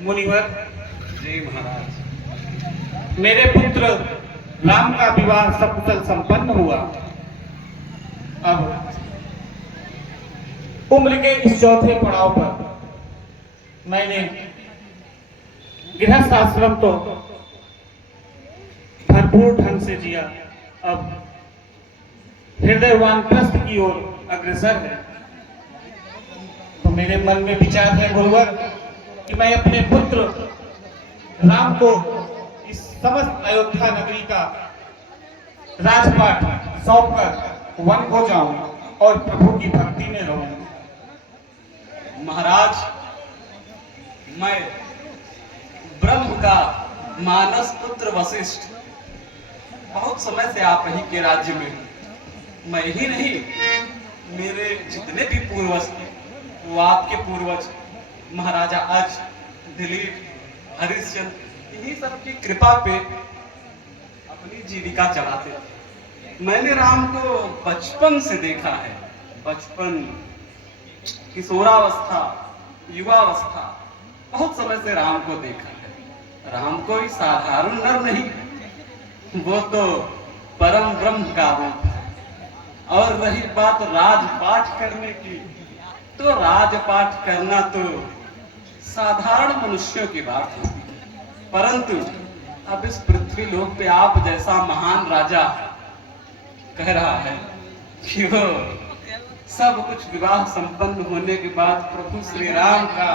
मुनिवर, जी महाराज। मेरे पुत्र राम का विवाह सकुशल संपन्न हुआ। अब उम्र के इस चौथे पड़ाव पर मैंने गृहस्थ आश्रम तो भरपूर ढंग से जिया, अब हृदय वानप्रस्थ की ओर अग्रसर है। तो मेरे मन में विचार है गुरुवर कि मैं अपने पुत्र राम को इस समस्त अयोध्या नगरी का राजपाट सौंपकर वन हो जाऊं और प्रभु की भक्ति में रहूं। महाराज, मैं ब्रह्म का मानस पुत्र वशिष्ठ बहुत समय से आप ही के राज्य में हूं। मैं ही नहीं, मेरे जितने भी पूर्वज थे वो आपके पूर्वज महाराजा अज, दिलीप, हरिश्चंद्र, इन्हीं सब की कृपा पे अपनी जीविका चलाते थे। मैंने राम को बचपन से देखा है। बचपन, किशोरावस्था, युवावस्था, बहुत समय से राम को देखा है। राम कोई साधारण नर नहीं है, वो तो परम ब्रह्म का रूप है। और रही बात राजपाट करने की, तो राजपाट करना तो साधारण मनुष्यों की बात होती है, परंतु अब इस पृथ्वी लोक पे आप जैसा महान राजा कह रहा है कि वो सब कुछ विवाह संपन्न होने के बाद प्रभु श्री राम का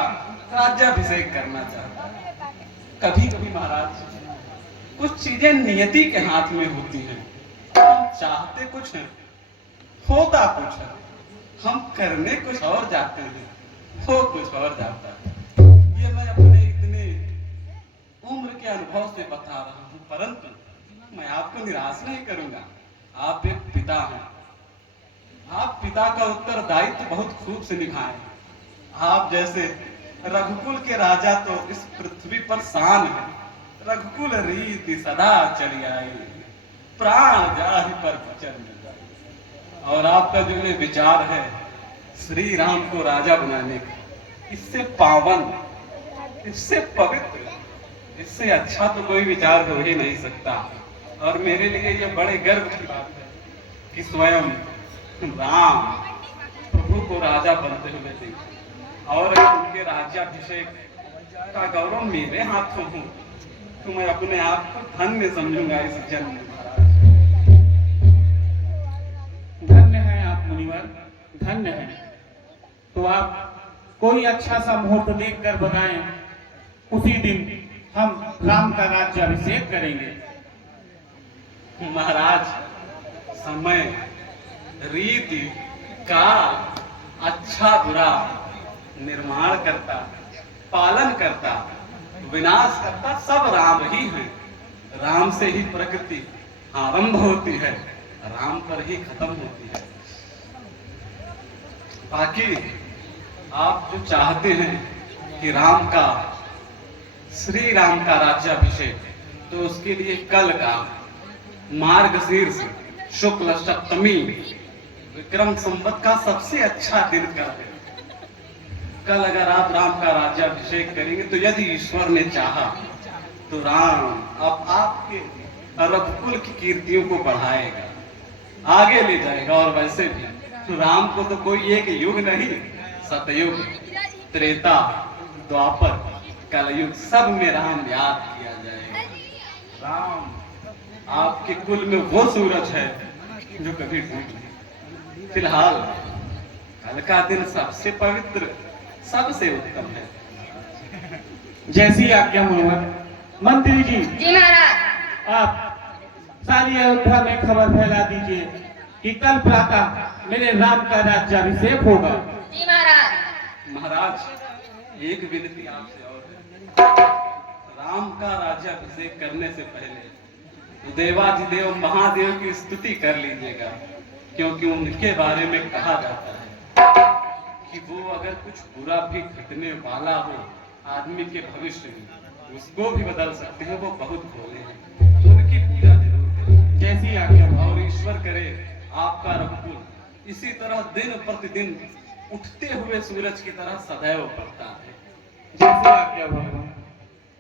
राज्याभिषेक करना चाहता है। कभी कभी महाराज, कुछ चीजें नियति के हाथ में होती हैं। हम चाहते कुछ हैं, होता कुछ है, हम करने कुछ और जाते हैं, हो कुछ और जाता है। ये मैं अपने इतने उम्र के अनुभव से बता रहा हूं, परंतु मैं आपको निराश नहीं करूंगा। आप एक पिता हैं, आप पिता का उत्तरदायित्व बहुत खूब से निभाएं। आप जैसे रघुकुल के राजा तो इस पृथ्वी पर शान है। रघुकुल रीति सदा चली आई, प्राण जाहि पर वचन न जाए। और आपका जो ये विचार है श्री राम को राजा बनाने का, इससे पावन, इससे पवित्र, इससे अच्छा तो कोई विचार हो ही नहीं सकता। और मेरे लिए यह बड़े गर्व की बात है कि स्वयं राम प्रभु को राजा बनते हुए देखे, और उनके राज्याभिषेक का गौरव मेरे हाथों हो, तो मैं अपने आप को धन्य समझूंगा इस जन्म में। महाराज, धन्य है आप मुनिवर, धन्य है। तो आप कोई अच्छा सा मुहूर्त देखकर बताएं, उसी दिन हम राम का राज्याभिषेक करेंगे। महाराज, समय, रीति, काल, अच्छा बुरा निर्माण करता, पालन करता, विनाश करता सब राम ही हैं। राम से ही प्रकृति आरंभ होती है, राम पर ही खत्म होती है। बाकी आप जो चाहते हैं कि राम का, श्री राम का राज्याभिषेक, तो उसके लिए कल का मार्गशीर्ष शुक्ल सप्तमी विक्रम संवत का सबसे अच्छा दिन कर दे। कल अगर आप राम का राज्याभिषेक करेंगे तो यदि ईश्वर ने चाहा तो राम अब आपके रघुकुल की कीर्तियों को बढ़ाएगा, आगे ले जाएगा। और वैसे भी तो राम को तो कोई एक युग नहीं, सतयुग, त्रेता, द्वापर, कलयुग, सब में राम याद किया जाएगा। राम आपके कुल में वो सूरज है जो कभी टूट नहीं। फिलहाल कल का दिन सबसे पवित्र, सबसे उत्तम है। जैसी आज्ञा मुनिवर। मंत्री जी, जी महाराज। आप सारी अयोध्या में खबर फैला दीजिए कि कल प्रातः मेरे राम का राज्याभिषेक होगा। जी महाराज। महाराज, एक विनती आपसे और है। राम का राज्याभिषेक करने से पहले देवाधिदेव महादेव की स्तुति कर लीजिएगा, क्योंकि उनके बारे में कहा जाता है कि वो अगर कुछ बुरा भी घटने वाला हो आदमी के भविष्य में, उसको भी बदल सकते हैं। वो बहुत भोले हैं, उनकी पूजा जरूर करें। जैसी आज्ञा। और ईश्वर करे आपका रघुकुल इसी तरह दिन प्रतिदिन उठते हुए सूरज की तरह सदैव बढ़ता है। जैसी आज्ञा भगवान।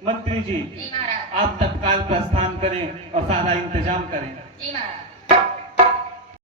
मंत्री जी, जी महाराज। आप तत्काल प्रस्थान करें और सारा इंतजाम करें। जी महाराज।